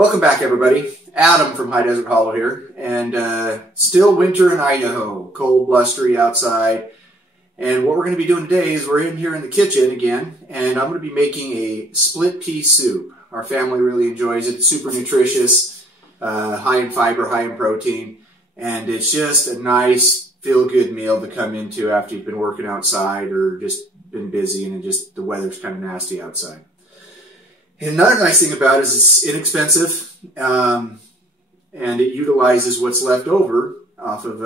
Welcome back, everybody. Adam from High Desert Hollow here, and still winter in Idaho, cold, blustery outside. And what we're going to be doing today is we're in here in the kitchen again, and I'm going to be making a split pea soup. Our family really enjoys it. It's super nutritious, high in fiber, high in protein, and it's just a nice, feel-good meal to come into after you've been working outside or just been busy and the weather's kind of nasty outside. And another nice thing about it is it's inexpensive, and it utilizes what's left over off of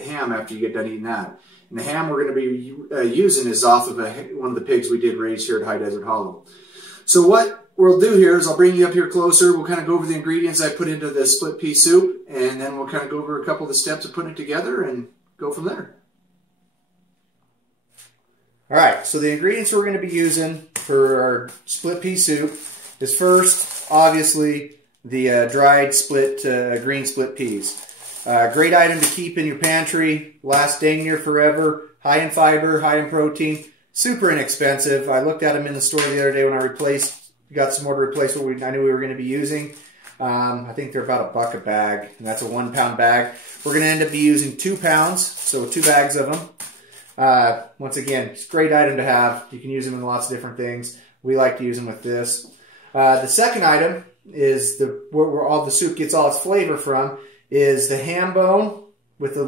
ham after you get done eating that. And the ham we're going to be using is off of one of the pigs we did raise here at High Desert Hollow. So what we'll do here is I'll bring you up here closer. We'll kind of go over the ingredients I put into the split pea soup, and then we'll kind of go over a couple of the steps of putting it together and go from there. All right, so the ingredients we're going to be using for our split pea soup is first, obviously, the dried green split peas. Great item to keep in your pantry, last dang near forever, high in fiber, high in protein, super inexpensive. I looked at them in the store the other day when I got some more to replace what I knew we were going to be using. I think they're about $1 a bag, and that's a 1 pound bag. We're going to end up using 2 pounds, so 2 bags of them. Once again, it's a great item to have. You can use them in lots of different things. We like to use them with this. The second item is where all the soup gets all its flavor from is the ham bone with the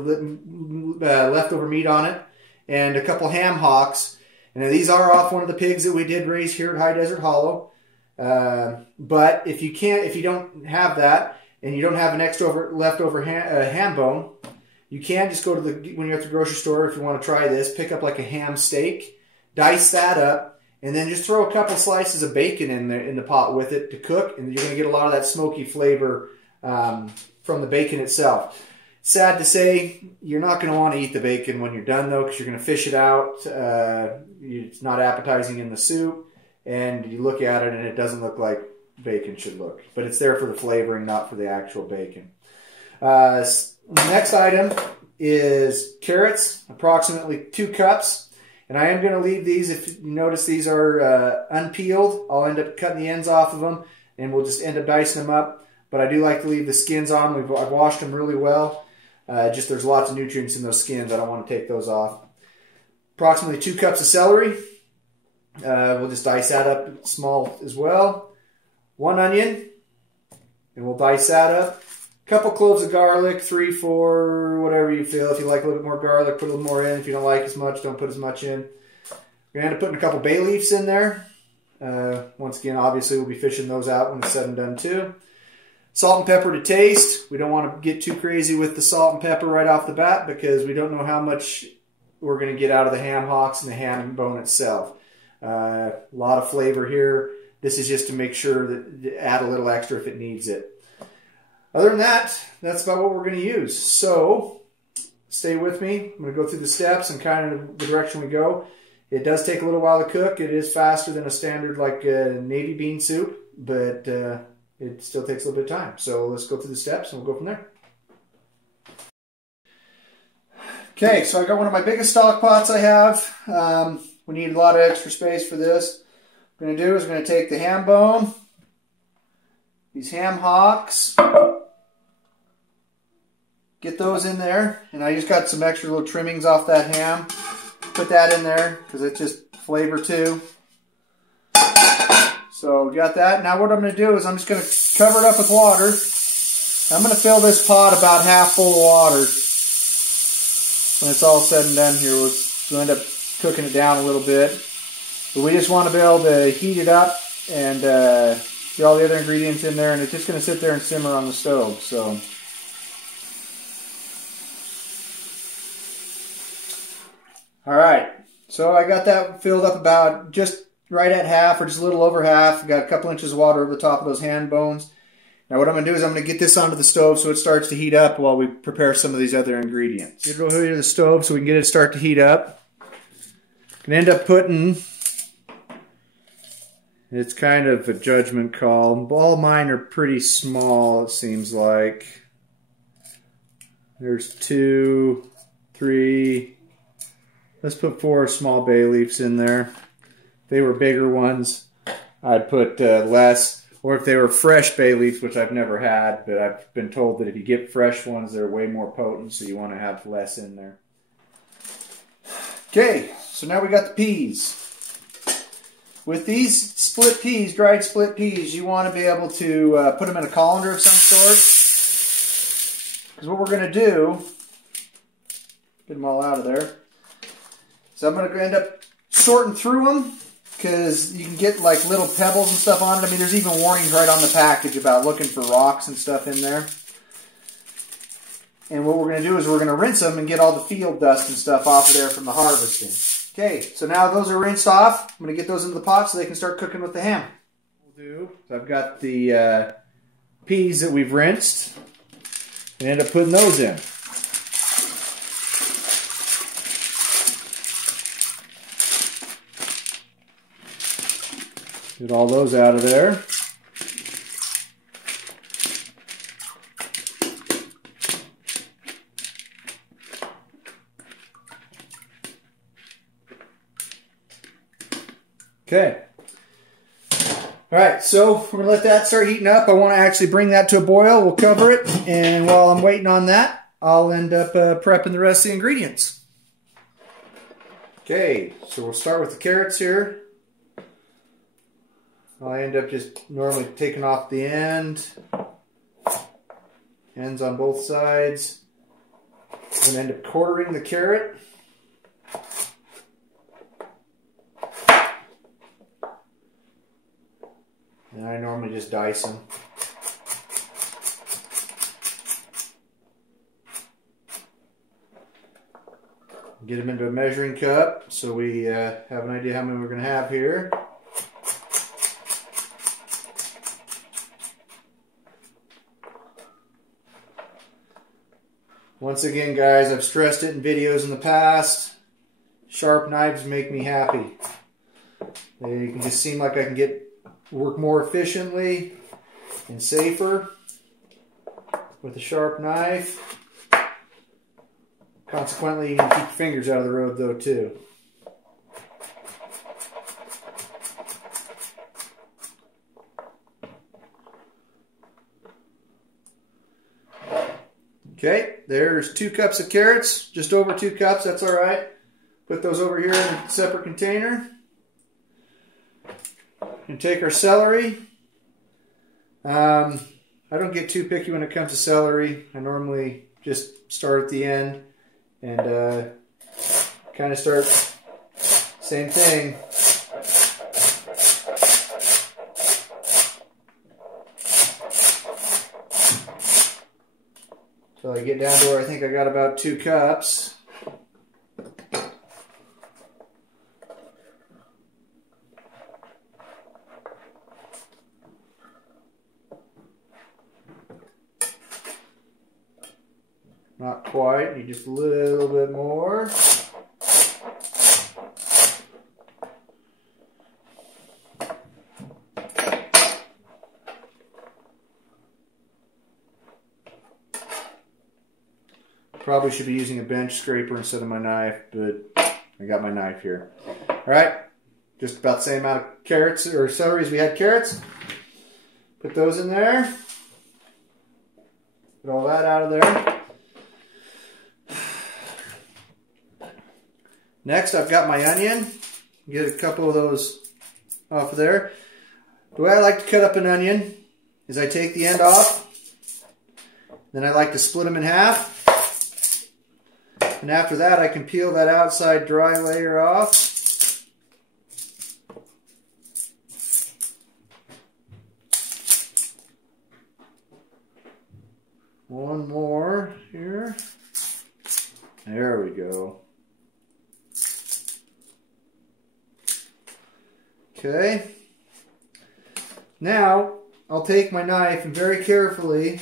leftover meat on it and a couple ham hocks. And these are off one of the pigs that we did raise here at High Desert Hollow. But if you don't have that and you don't have an extra leftover ham bone, you can just go to when you're at the grocery store, if you want to try this, pick up like a ham steak, dice that up, and then just throw a couple slices of bacon in the pot with it to cook, and you're going to get a lot of that smoky flavor from the bacon itself. Sad to say, you're not going to want to eat the bacon when you're done, though, because you're going to fish it out. It's not appetizing in the soup, and you look at it, and it doesn't look like bacon should look. But it's there for the flavoring, not for the actual bacon. Next item is carrots, approximately 2 cups. And I am going to leave these, if you notice these are unpeeled, I'll end up cutting the ends off of them and we'll just end up dicing them up. But I do like to leave the skins on. I've washed them really well. Just there's lots of nutrients in those skins. I don't want to take those off. Approximately 2 cups of celery. We'll just dice that up small as well. 1 onion, and we'll dice that up. Couple cloves of garlic, 3, 4, whatever you feel. If you like a little bit more garlic, put a little more in. If you don't like as much, don't put as much in. We're going to end up putting a couple bay leaves in there. Once again, obviously, we'll be fishing those out when it's said and done too. Salt and pepper to taste. We don't want to get too crazy with the salt and pepper right off the bat because we don't know how much we're going to get out of the ham hocks and the ham bone itself. A lot of flavor here. This is just to make sure that add a little extra if it needs it. Other than that, that's about what we're going to use. So, stay with me. I'm going to go through the steps and kind of the direction we go. It does take a little while to cook. It is faster than a standard like navy bean soup, but it still takes a little bit of time. So let's go through the steps and we'll go from there. Okay, so I got one of my biggest stock pots I have. We need a lot of extra space for this. What I'm going to do is I'm going to take the ham bone, these ham hocks, get those in there, and I just got some extra little trimmings off that ham. Put that in there because it's just flavor too. So got that. Now what I'm going to do is I'm just going to cover it up with water. I'm going to fill this pot about half full of water. When it's all said and done here, we'll end up cooking it down a little bit. But we just want to be able to heat it up and get all the other ingredients in there, and it's just going to sit there and simmer on the stove. So. Alright, so I got that filled up about just right at half or just a little over half. Got a couple inches of water over the top of those hand bones. Now what I'm going to do is I'm going to get this onto the stove so it starts to heat up while we prepare some of these other ingredients. Get it over here to the stove so we can get it to start to heat up. I'm going to end up putting, it's kind of a judgment call. All mine are pretty small, it seems like. There's 2, 3... Let's put 4 small bay leaves in there. If they were bigger ones, I'd put less. or if they were fresh bay leaves, which I've never had, but I've been told that if you get fresh ones, they're way more potent, so you want to have less in there. Okay, so now we got the peas. With these split peas, dried split peas, you want to be able to put them in a colander of some sort. Because what we're going to do, get them all out of there, so I'm going to end up sorting through them, because you can get like little pebbles and stuff on it. I mean, there's even warnings right on the package about looking for rocks and stuff in there. And what we're going to do is we're going to rinse them and get all the field dust and stuff off of there from the harvesting. Okay, so now those are rinsed off. I'm going to get those into the pot so they can start cooking with the ham. So I've got the peas that we've rinsed and end up putting those in. Get all those out of there. Okay. All right, so we're going to let that start heating up. I want to actually bring that to a boil. We'll cover it, and while I'm waiting on that, I'll end up prepping the rest of the ingredients. Okay, so we'll start with the carrots here. I end up just normally taking off the ends on both sides. I'm going to end up quartering the carrot. And I normally just dice them. Get them into a measuring cup so we have an idea how many we're going to have here. Once again, guys, I've stressed it in videos in the past. Sharp knives make me happy. They can just seem like I can work more efficiently and safer with a sharp knife. Consequently, you can keep your fingers out of the road though too. Okay, there's 2 cups of carrots, just over 2 cups, that's all right. Put those over here in a separate container. And take our celery. I don't get too picky when it comes to celery. I normally just start at the end and kind of start same thing. So I get down to where I think I got about 2 cups. Not quite, need just a little bit more. Probably should be using a bench scraper instead of my knife, but I got my knife here. All right, just about the same amount of carrots or celery as we had carrots. Put those in there. Put all that out of there. Next, I've got my onion. Get a couple of those off of there. The way I like to cut up an onion is I take the end off. Then I like to split them in half. And after that, I can peel that outside dry layer off. One more here. There we go. Okay. Now, I'll take my knife and very carefully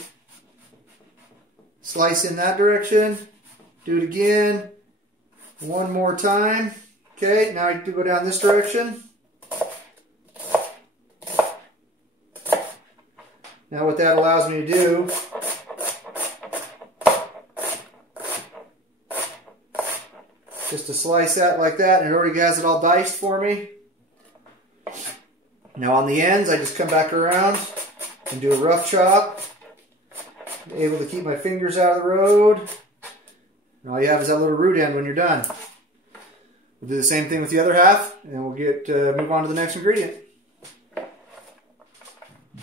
slice in that direction. Do it again. One more time. Okay, now I do go down this direction. Now what that allows me to do just to slice that like that, and it already has it all diced for me. Now on the ends, I just come back around and do a rough chop. I'm able to keep my fingers out of the road. And all you have is that little root end when you're done. We'll do the same thing with the other half, and we'll get move on to the next ingredient.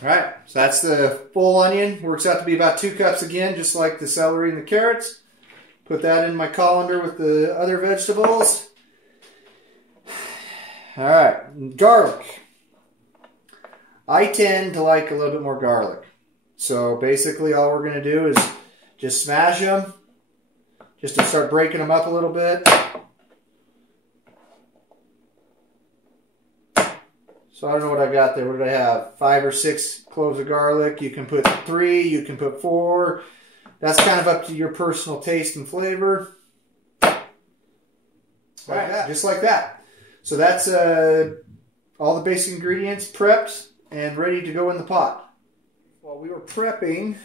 Alright, so that's the full onion. Works out to be about 2 cups again, just like the celery and the carrots. Put that in my colander with the other vegetables. Alright, garlic. I tend to like a little bit more garlic. So basically all we're going to do is just smash them, just to start breaking them up a little bit. So I don't know what I got there. What did I have? 5 or 6 cloves of garlic. You can put 3, you can put 4. That's kind of up to your personal taste and flavor. Like that. Just like that. So that's all the basic ingredients prepped and ready to go in the pot. While we were prepping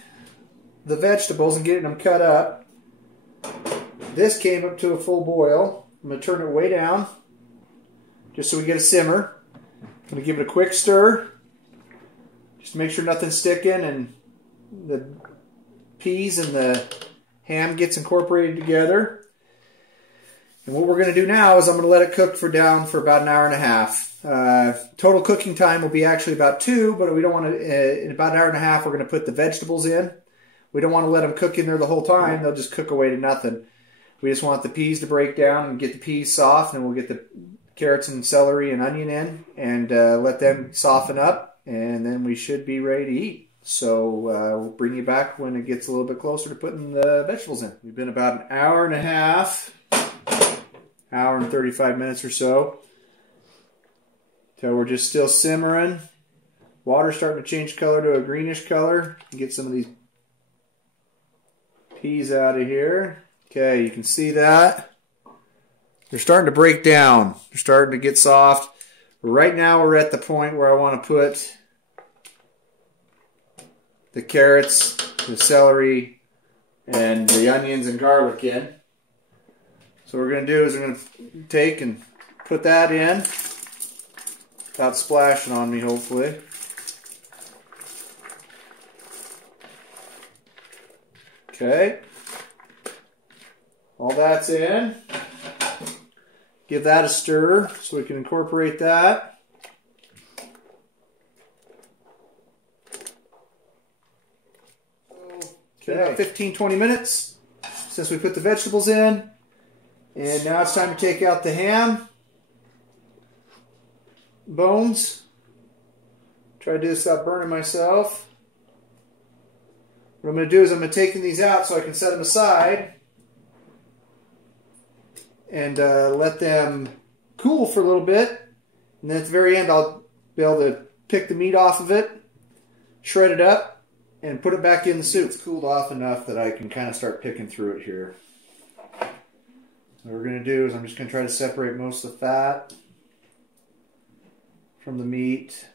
the vegetables and getting them cut up, this came up to a full boil. I'm going to turn it way down just so we get a simmer. I'm going to give it a quick stir just to make sure nothing's sticking and the peas and the ham gets incorporated together. And what we're going to do now is I'm going to let it cook for about an hour and a half. Total cooking time will be actually about 2, but we don't want to, in about an hour and a half, we're going to put the vegetables in. We don't want to let them cook in there the whole time. They'll just cook away to nothing. We just want the peas to break down and get the peas soft, and we'll get the carrots and celery and onion in and let them soften up, and then we should be ready to eat. So we'll bring you back when it gets a little bit closer to putting the vegetables in. We've been about an hour and a half, hour and 35 minutes or so, till we're just still simmering. Water's starting to change color to a greenish color. Get some of these peas out of here. Okay, you can see that. They're starting to break down. They're starting to get soft. Right now we're at the point where I want to put the carrots, the celery, and the onions and garlic in. So what we're going to do is we're going to take and put that in without splashing on me, hopefully. Okay. All that's in. Give that a stir so we can incorporate that. Okay, about 15-20 minutes since we put the vegetables in. And now it's time to take out the ham bones. Try to do this without burning myself. What I'm going to do is I'm going to take these out so I can set them aside and let them cool for a little bit. And then at the very end I'll be able to pick the meat off of it, shred it up, and put it back in the soup. It's cooled off enough that I can kind of start picking through it here. What we're going to do is I'm just going to try to separate most of the fat from the meat.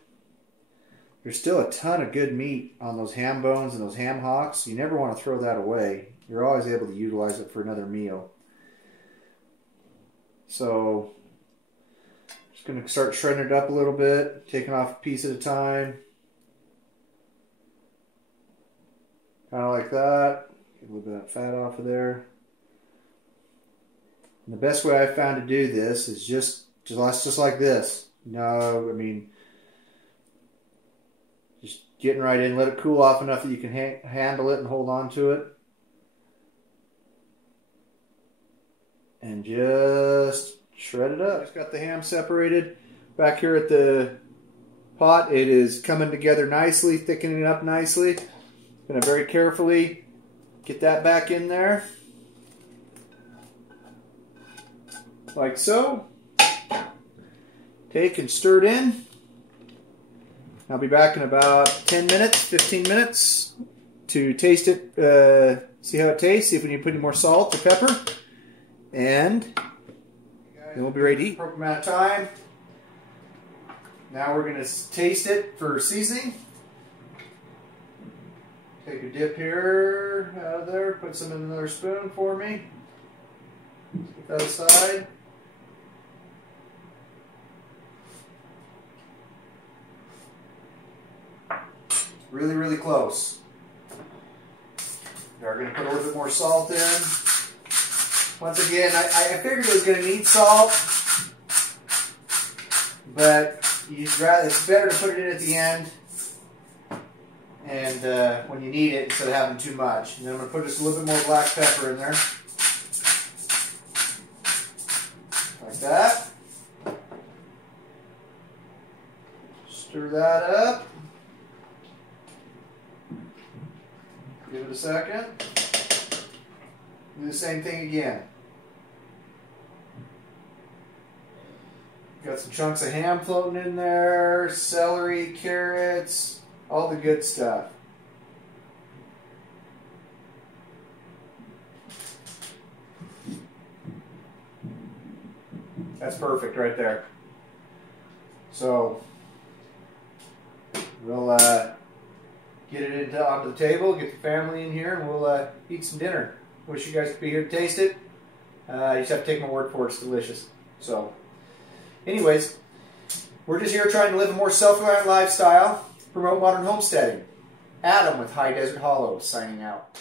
There's still a ton of good meat on those ham bones and those ham hocks. You never want to throw that away. You're always able to utilize it for another meal. So, just going to start shredding it up a little bit, taking off a piece at a time. Kind of like that. Get a little bit of that fat off of there. And the best way I've found to do this is just like this. No, I mean, just getting right in. Let it cool off enough that you can handle it and hold on to it. And just shred it up. Just got the ham separated. Back here at the pot, it is coming together nicely, thickening up nicely. Going to very carefully get that back in there. Like so. Take and stir it in. I'll be back in about 10 minutes, 15 minutes to taste it, see how it tastes, see if we need to put any more salt or pepper. And then we'll be ready to eat. Appropriate amount of time. Now we're going to taste it for seasoning. Take a dip here out of there, put some in another spoon for me. Put that aside. Really, really close. We're going to put a little bit more salt in. Once again, I figured it was going to need salt, but it's better to put it in at the end and when you need it instead of having too much. And then I'm going to put just a little bit more black pepper in there. Like that. Stir that up. Give it a second. Do the same thing again. Got some chunks of ham floating in there, celery, carrots, all the good stuff. That's perfect right there. So we'll get it onto the table, get the family in here, and we'll eat some dinner. Wish you guys could be here to taste it. You just have to take my word for it. It's delicious. So, anyways, we're just here trying to live a more self-reliant lifestyle, promote modern homesteading. Adam with High Desert Hollow signing out.